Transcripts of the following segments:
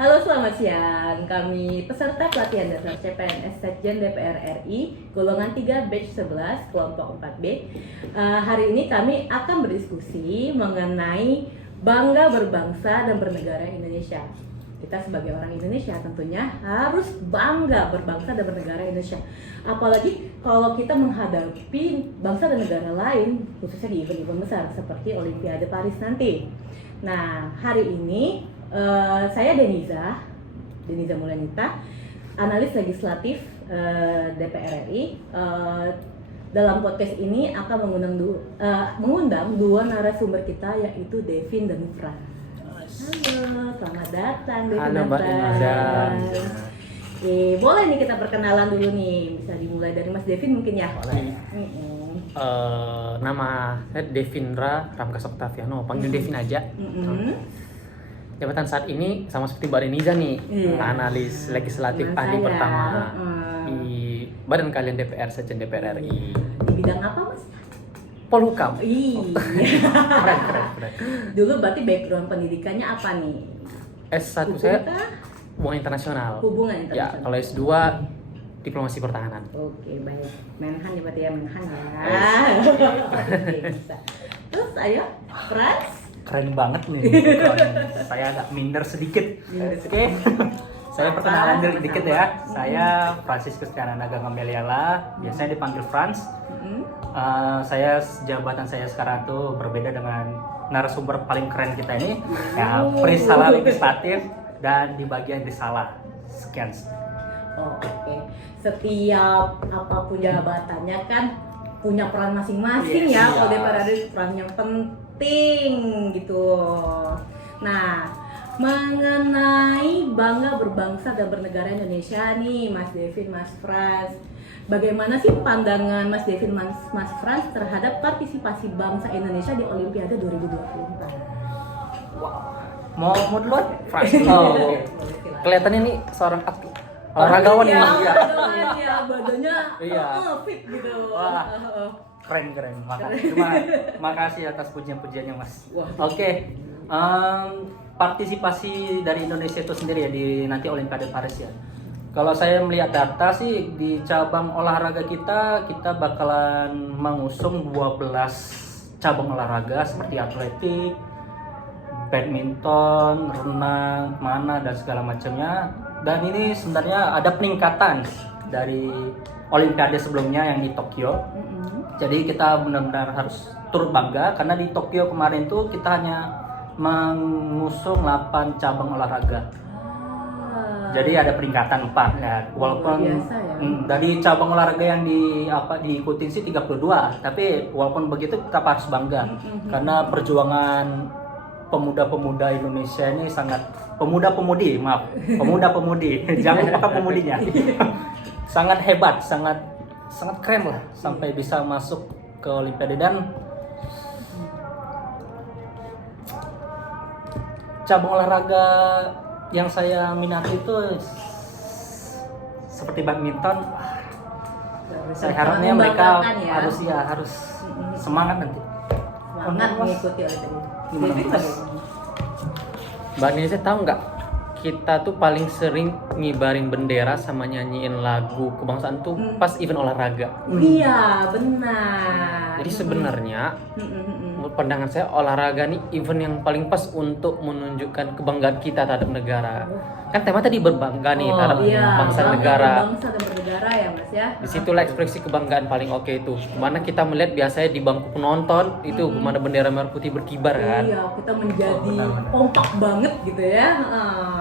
Halo, selamat siang. Kami peserta pelatihan dasar CPNS Sekjen DPR RI, golongan 3 batch 11, kelompok 4B. Hari ini kami akan berdiskusi mengenai bangga berbangsa dan bernegara Indonesia. Kita sebagai orang Indonesia tentunya harus bangga berbangsa dan bernegara Indonesia. Apalagi kalau kita menghadapi bangsa dan negara lain, khususnya di event-event besar seperti Olimpiade Paris nanti. Nah, hari ini saya Deniza Mulyanita, analis legislatif DPR RI. Dalam podcast ini akan mengundang dua narasumber kita, yaitu Devin dan Fran. Halo, selamat datang Devin. Halo dan Mbak Deniza. Boleh nih kita perkenalan dulu nih, bisa dimulai dari Mas Devin mungkin ya. Boleh. Nama saya Devindra Ramkas Oktaviano, panggil Devin aja. Jabatan saat ini sama seperti Mbak Deniza nih, analis legislatif Nah, ahli saya. pertama di Badan Kalian DPR Sekjen DPR RI. Di bidang apa, Mas? Polhukam. Iya. Keren. Dulu berarti background pendidikannya apa nih? S1 Hukum saya kah? hubungan internasional. Hubungan Ya, internasional. kalau S2 diplomasi pertahanan. Oke, baik. Menhan ya berarti ya, Menhan ya. Oke, bisa. Terus ayo, Frans. Keren banget nih. Saya agak minder sedikit. Oke. Saya perkenalan dikit ya. Saya Franciscus Cananaga Ngambeliala, biasanya dipanggil Frans. Saya jabatan saya sekarang tuh berbeda dengan narasumber paling keren kita ini, ya Risalah Legislatif dan di bagian Risalah. Sekian. Oke. Setiap apapun jabatannya kan punya peran masing-masing ya. Kalau DPR ada peran yang penting gitu. Nah, mengenai bangga berbangsa dan bernegara Indonesia nih, Mas Devin, Mas Frans, bagaimana sih pandangan Mas Devin, Mas Frans terhadap partisipasi bangsa Indonesia di Olimpiade 2024? Mau duluan? Frans. Boleh, silakan. Kelihatannya nih seorang olahragawan ini. Olahragawan ya, badannya Iya. fit gitu. Wah. Keren. Makasih atas pujian-pujiannya, Mas. Wah. Oke. Partisipasi dari Indonesia itu sendiri ya di nanti Olimpiade Paris ya. Kalau saya melihat data sih di cabang olahraga kita bakalan mengusung 12 cabang olahraga seperti atletik, badminton, renang, mana dan segala macamnya. Dan ini sebenarnya ada peningkatan dari Olimpiade sebelumnya yang di Tokyo. Jadi kita benar-benar harus turut bangga karena di Tokyo kemarin tuh kita hanya mengusung 8 cabang olahraga. Jadi ada peningkatan 4 ya. Walaupun biasa ya. Dari cabang olahraga yang diikutin sih 32, tapi walaupun begitu tetap harus bangga karena perjuangan pemuda-pemuda Indonesia ini sangat pemuda-pemudi, jangan lupa pemudinya. Sangat hebat, sangat keren lah sampai bisa masuk ke Olimpiade. Dan cabang olahraga yang saya minati itu seperti badminton. Saya harapnya mereka ya. harus semangat nanti. Semangat mengikuti Olimpiade. Gimana, Devin, Mas? bagaimana? Mbak Deniza tahu nggak? Kita tuh paling sering ngibarin bendera sama nyanyiin lagu kebangsaan tuh pas event olahraga. Iya, benar. Jadi sebenarnya menurut pandangan saya olahraga nih event yang paling pas untuk menunjukkan kebanggaan kita terhadap negara. Kan tema tadi berbangga nih terhadap bangsa dan negara. Bangsa dan bernegara ya, Mas ya. Disitulah ekspresi kebanggaan paling oke itu. Mana kita melihat biasanya di bangku penonton itu mana bendera merah putih berkibar kan. Iya, kita menjadi benar. kompak banget gitu ya.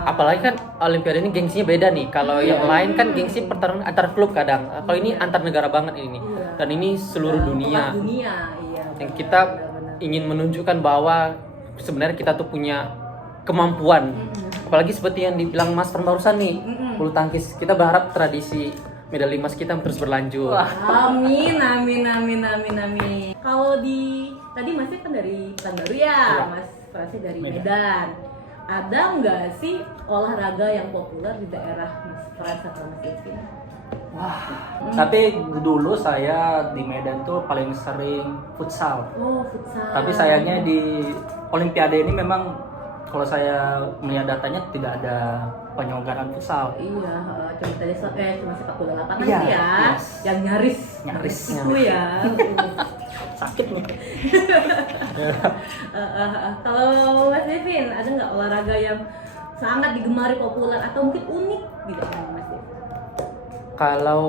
Apalagi kan Olimpiade ini gengsinya beda nih. Kalau yang lain kan gengsi pertarungan antar klub kadang. Kalau ini antar negara banget ini. Iya. Dan ini seluruh dunia. Dunia, iya. Yang kita ingin menunjukkan bahwa sebenarnya kita tuh punya kemampuan. Apalagi seperti yang dibilang Mas Fern barusan nih, bulu tangkis. Kita berharap tradisi medali emas kita terus berlanjut. Amin. Kalau tadi Masnya kan dari Pekanbaru ya, Mas Frans dari Medan. Ada nggak sih olahraga yang populer di daerah Mas Frans atau Mas Devin? Tapi dulu saya di Medan tuh paling sering futsal. Oh, futsal. Tapi sayangnya di Olimpiade ini memang kalau saya melihat datanya tidak ada penyelenggaraan futsal. Iya, cuma sepak bola lapangan Iya, sih ya, yes. yang nyaris itu ya. Sakit nih. Kalau Mas Devin, ada nggak olahraga yang sangat digemari, populer atau mungkin unik gitu Mas Devin? Kalau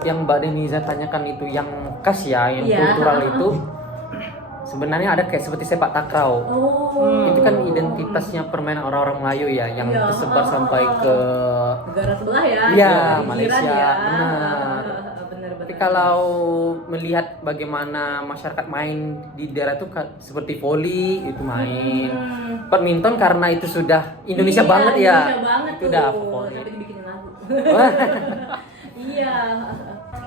yang Mbak Deniza tanyakan itu yang khas ya, yang Iya. kultural itu sebenarnya ada kayak seperti sepak takraw. Itu kan identitasnya permainan orang-orang Melayu ya, yang Iya. tersebar sampai ke Negara sebelah ya. Iya, dari Malaysia, jiran ya. benar. Benar. Tapi kalau melihat bagaimana masyarakat main di daerah itu seperti voli itu main, badminton karena itu sudah Indonesia Iya, banget ya. Indonesia banget Itu tuh. udah voli. Sampai dibikinin lagu. Iya.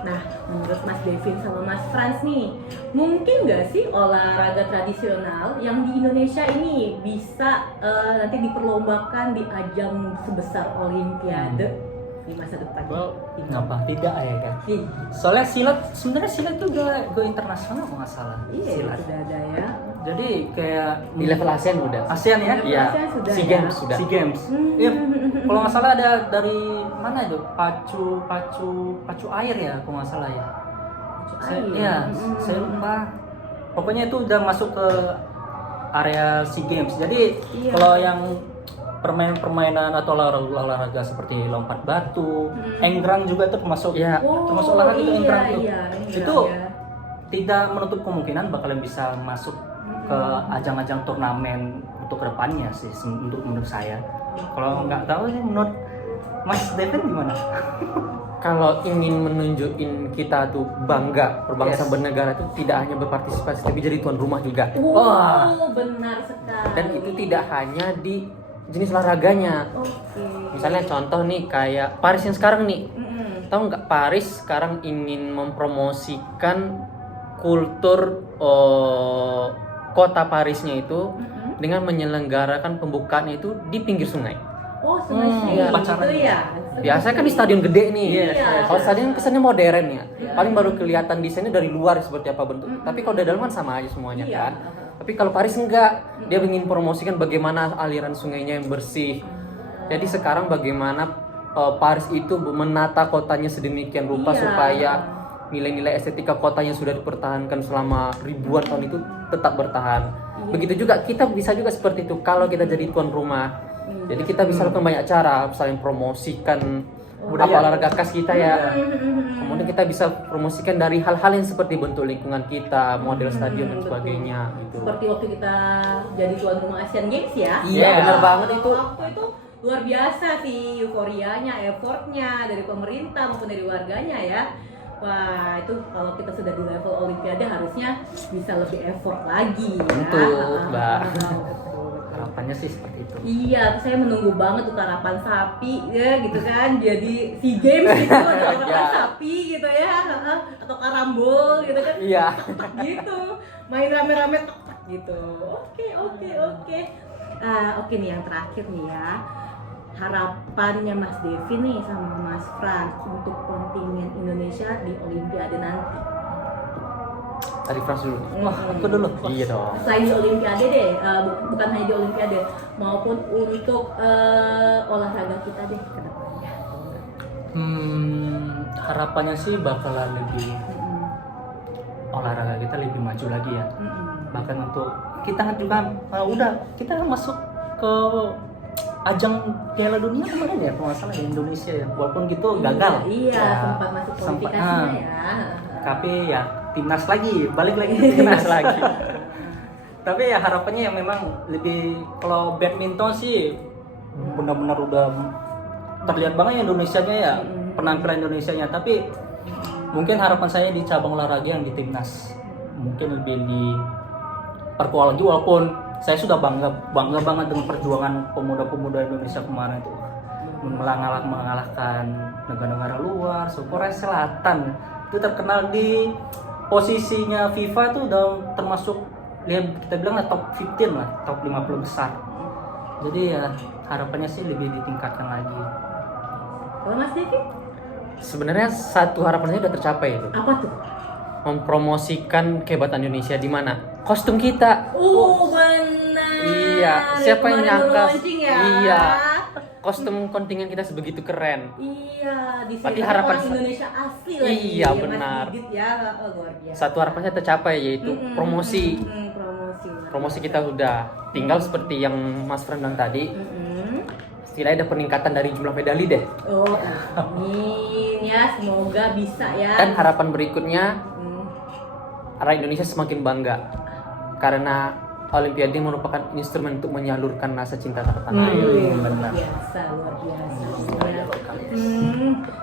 Nah, menurut Mas Devin sama Mas Frans nih, mungkin nggak sih olahraga tradisional yang di Indonesia ini bisa nanti diperlombakan di ajang sebesar Olimpiade di masa depan? Kenapa tidak ya kan? Ih, Soalnya sebenarnya silat juga go internasional kalau nggak salah. iya, Silat. sudah ada ya. Jadi kayak Di level ASEAN udah. ASEAN ya? Iya. ASEAN sudah SEA ya. Games sudah. SEA Games. Iya. Kalau nggak salah ada dari mana itu? Pacu air ya, kalau nggak salah ya. Iya, saya lupa. Pokoknya itu udah masuk ke area SEA Games. Jadi Iya. kalau yang permainan atau olahraga seperti lompat batu, enggrang juga itu termasuk Iya. termasuk olahraga itu enggrang itu. Enggrang, Itu ya. tidak menutup kemungkinan bakalan bisa masuk ke ajang-ajang turnamen untuk kedepannya sih menurut saya. Kalau nggak tahu sih menurut Mas Devin gimana? Kalau ingin menunjukin kita tuh bangga berbangsa Yes. bernegara itu tidak hanya berpartisipasi tapi jadi tuan rumah juga. Wah, benar sekali. Dan itu tidak hanya di jenis olahraganya. Oke. Misalnya contoh nih kayak Paris yang sekarang nih. Mm-mm. Tahu nggak Paris sekarang ingin mempromosikan kultur kota Parisnya itu dengan menyelenggarakan pembukaannya itu di pinggir sungai. Oh, sungai iya. gitu ya. Biasanya kan di stadion gede nih. Iya. Kalau stadion kesannya modern ya. Iya. Paling baru kelihatan desainnya dari luar seperti apa bentuk. Tapi kalau dari dalam kan sama aja semuanya Iya. kan. Tapi kalau Paris enggak, dia ingin promosikan bagaimana aliran sungainya yang bersih. Jadi sekarang bagaimana Paris itu menata kotanya sedemikian rupa Iya. supaya nilai-nilai estetika kotanya sudah dipertahankan selama ribuan tahun itu tetap bertahan. Iya. Begitu juga kita bisa juga seperti itu kalau kita jadi tuan rumah. Jadi kita bisa lakukan banyak cara, misalnya promosikan apa olahraga khas kita ya. Kemudian kita bisa promosikan dari hal-hal yang seperti bentuk lingkungan kita, model stadion dan betul. sebagainya gitu. Seperti waktu kita jadi tuan rumah Asian Games ya. Iya, benar banget itu. Waktu itu luar biasa sih euforianya, effortnya dari pemerintah maupun dari warganya ya. Wah, itu kalau kita sudah di level Olimpiade harusnya bisa lebih effort lagi ya. Tentu, Mbak. Betul. Harapannya sih seperti itu. Iya, saya menunggu banget tuh karapan sapi ya gitu kan, jadi SEA Games gitu atau karapan Iya. sapi gitu ya, atau karambol gitu kan, Iya. gitu, main rame-rame tek gitu. Oke. Oke nih yang terakhir nih ya, harapannya Mas Devin nih sama Mas Frans untuk kontingen Indonesia di Olimpiade nanti. Tadi Frans dulu. Wah, aku dulu. Iya dong. Selain di Olimpiade deh, bukan hanya di Olimpiade, maupun untuk olahraga kita deh ke depannya. Harapannya sih bakalan lebih olahraga kita lebih maju lagi ya. Bahkan untuk kita juga kita kan masuk ke ajang Piala Dunia kemarin ya, kalau nggak salah di Indonesia ya. Walaupun gitu gagal. Iya, Ya, sempat masuk kualifikasinya ya. Tapi ya timnas lagi, balik lagi ke timnas lagi. Tapi ya harapannya yang memang lebih, kalau badminton sih benar-benar udah terlihat banget ya Indonesianya ya, penampilan Indonesianya. Tapi mungkin harapan saya di cabang olahraga yang di timnas mungkin lebih diperkuat lagi, walaupun saya sudah bangga banget dengan perjuangan pemuda-pemuda Indonesia kemarin itu mengalahkan negara-negara luar, Korea Selatan itu terkenal di posisinya FIFA itu udah termasuk kita bilang lah top 15 lah, top 50 besar. Jadi ya harapannya sih lebih ditingkatkan lagi. Kalau Mas Devi, Sebenarnya satu harapannya udah tercapai itu. apa tuh? Mempromosikan kehebatan Indonesia di mana? Kostum kita. Benar. Iya, siapa yang Kemarin nyangka? baru launching ya. Iya. Kostum kontingen kita sebegitu keren. Iya, di Berarti sini harapan orang Indonesia asli lagi. Iya, Mas benar. Didit ya, luar biasa. Satu harapannya tercapai yaitu promosi. Promosi kita udah tinggal seperti yang Mas Fran bilang tadi. Setidaknya ada peningkatan dari jumlah medali deh. Oh, amin ya, semoga bisa ya. Dan harapan berikutnya rakyat Indonesia semakin bangga karena Olimpiade merupakan instrumen untuk menyalurkan rasa cinta terhadap tanah air. Luar biasa, luar biasa.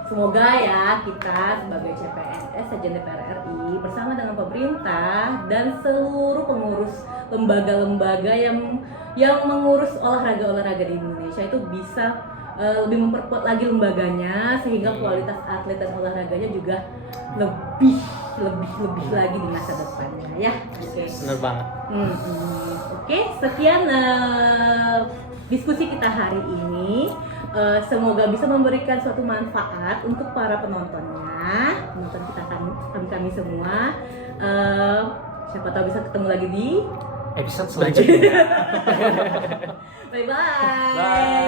Semoga ya kita sebagai CPNS Sekjen DPR RI bersama dengan pemerintah dan seluruh pengurus lembaga-lembaga yang mengurus olahraga di Indonesia itu bisa lebih memperkuat lagi lembaganya sehingga kualitas atlet dan olahraganya juga lebih lagi di masa depannya ya. Oke. Bener banget. Oke, sekian diskusi kita hari ini. Semoga bisa memberikan suatu manfaat untuk para penontonnya, penonton kita kami semua. Siapa tahu bisa ketemu lagi di episode selanjutnya. bye bye. Bye.